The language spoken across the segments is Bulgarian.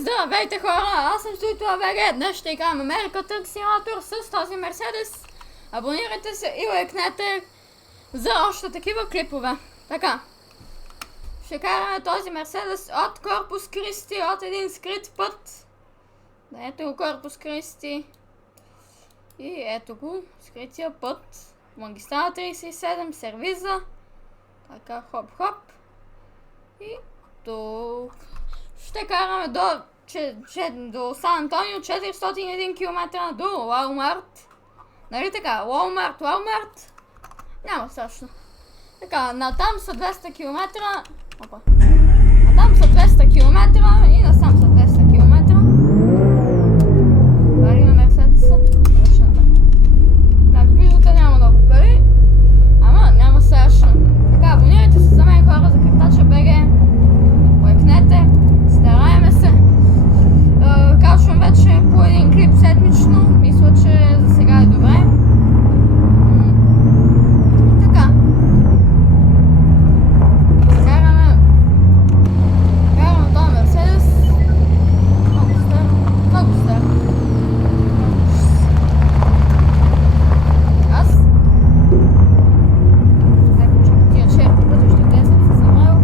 Здравейте хора, аз съм Стоитова ВГ. Днес ще играем Америка Трък Симулатор с този Мерседес. Абонирайте се и лайкнете за още такива клипове. Така, ще караме този Мерседес от Корпус Кристи, от един скрит път. Да, ето го Корпус Кристи. И ето го, скрития път. Магистрала 37, сервиза. Така, хоп-хоп. И тук. Ще караме до Сан Антонио, 401 км до Walmart. Нали така? Walmart. Няма страшно. Така, натам са 200 км. Опа. Натам са 200 км и насам са 200 км. Валиме Мерседеса. Както виждате, няма много пари. Ама няма страшно. Така, абонирайте се за мен, хора, за Картача БГ. Лайкнете. Стараеме се. Качвам вече по един клип седмично. Мисля, че за сега е добре. И така. Караме този Мерседес. Много стар. Аз. Ето, чакай, тия черти пътища, къде съм се забравил.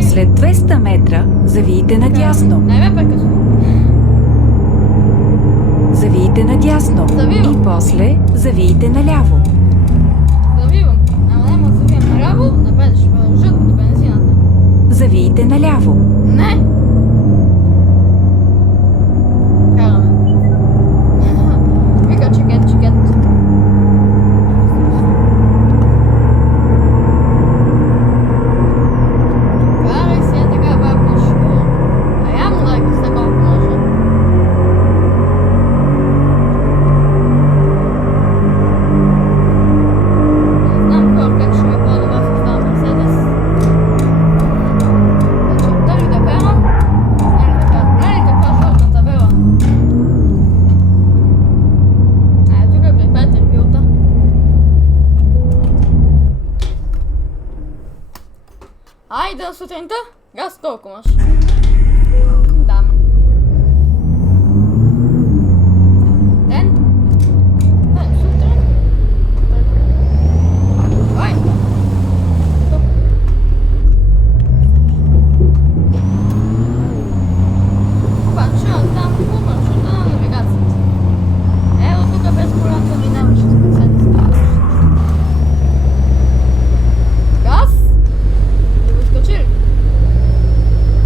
След 200 метра завийте надясно. Завийте надясно. И после завийте наляво. Завивам. Ама няма да завием наляво, напред ще продължат до бензината. Завийте наляво. Не! Караме. Вика, чекет. Карай си е така бавничко. А явно дай се колко може. Не знам хора как ще ми по-добре с този Мерседес. Дали да карам? Нали така жълта табела? Тук е при Петербилта. Айде на сутринта, газ колко имаш? Дам. Ден? Сутрин? Ой! Тук. Обаче, там по маршрута на навигацията. Ево тук без колата минаваш с Мерседес. Газ? Ще го изкачи ли?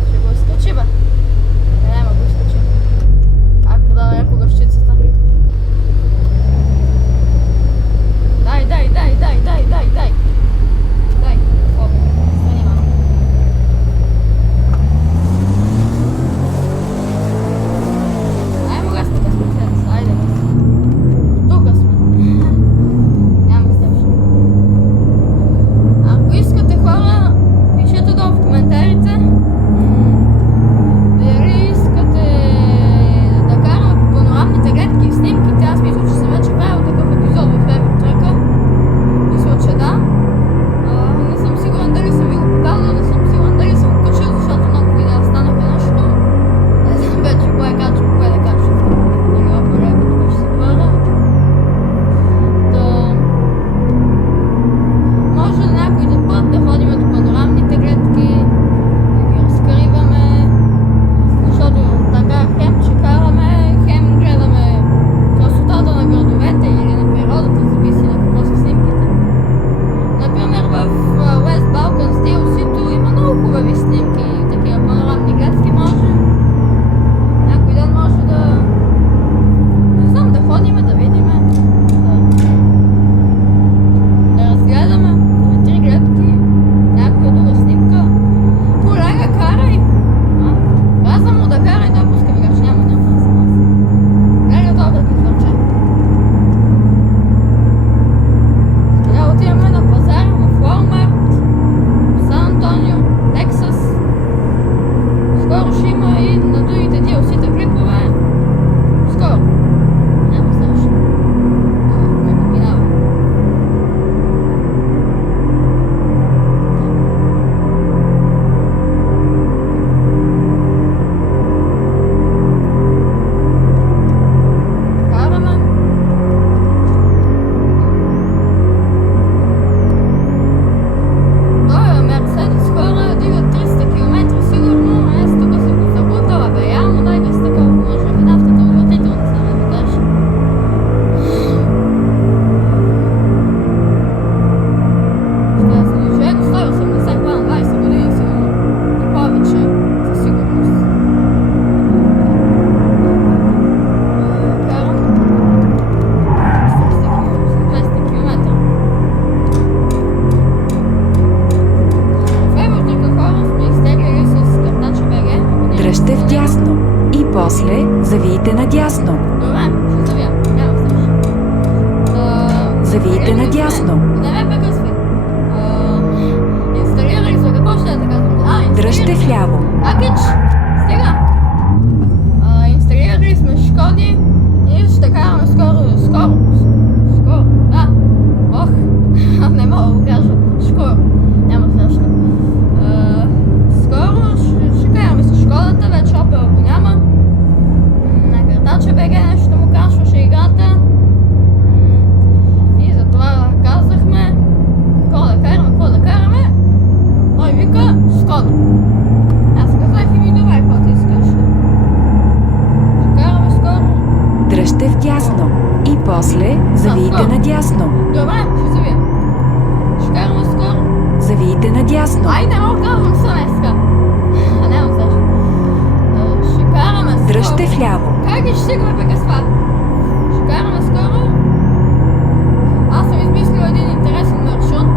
Ще го вдясно и после завийте надясно. Добре, ще завия. Няма страшно. Завийте надясно. Не ме прекъсвай. Инсталирали сме, какво ще да казвам? Дръжте вляво. Акич! Стига! Инсталирали сме Шкоди и ще караме скоро. Да. Ох, не мога да го кажа. Скоро. Няма страшно. Скоро ще караме с Шкодата, вече Опел го няма. На картача БГ нещо му кашваше играта. И затова казахме какво да караме. Той вика Шкода. Аз казах и ми добре, какво ти искаш. Ще караме скоро. Дръжте вдясно и после завийте надясно. Добре, ще завия. Ще караме скоро. Завийте надясно. Ай, не мога казвам сънеска. Няма защо. Ще караме скоро. Дръжте вляво. Как и ще го ме прекъсва? Ще караме скоро. Аз съм измислил един интересен маршрут.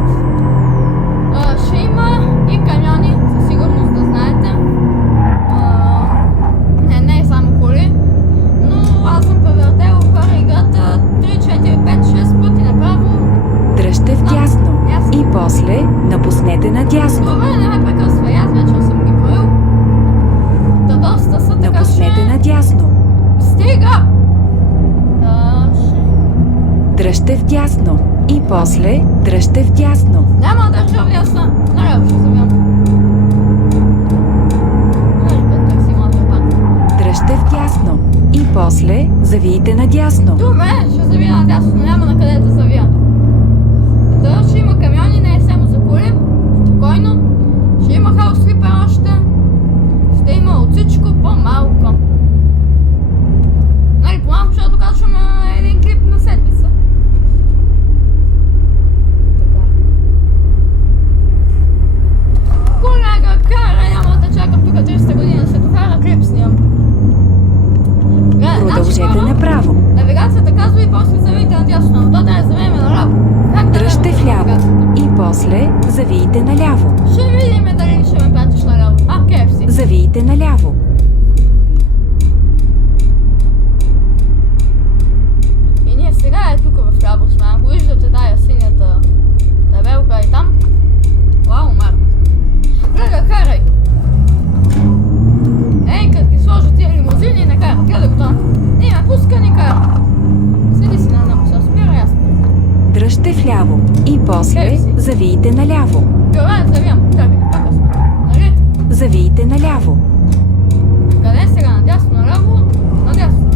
Ще има и камиони, със сигурност да знаете. Не е само коли. Но аз съм превъртел хора играта 3, 4, 5, 6 пъти направо. Дръжте вдясно и после напуснете надясно. Добре, не ме прекъсва. Аз вече съм ги броил. Да доста са, така Напуснете надясно. Стига! Дръжте вдясно и после дръжте вдясно. Няма да държа вдясно. Наляво ще завям. Дръжте вдясно и после завийте надясно. Добре, ще завия надясно, няма на къде да завия. Да, ще има камиони, не е само за коли. Спокойно. Ще има хаус-слипер още. Ще има от всичко по-малко. Нали, по-малко, защото качваме един клип на седмица. Колега, кара, няма да чакам тук 300 години след това клип снимам. Продължете направо. Навигацията казва и после завийте надясно, но то да не завиеме наляво. Дръжте вляво и после завийте наляво. Ще видим дали ще ме пратиш наляво. KFC. Завийте наляво. И ние сега тук в ляво сме. Ако виждате тая синята табелка и там. Вау, Марк. Гледа, карай! Като ги сложат тия лимузини и не карат. Гледа го това. Не ме пуска, ни кара. Седи си на едно, се спира и аз. Дръжте вляво и после завийте наляво. Добре, завиям. Чакай, тук сме. Нали? Завийте наляво. Къде сега? Надясно, наляво? Надясно.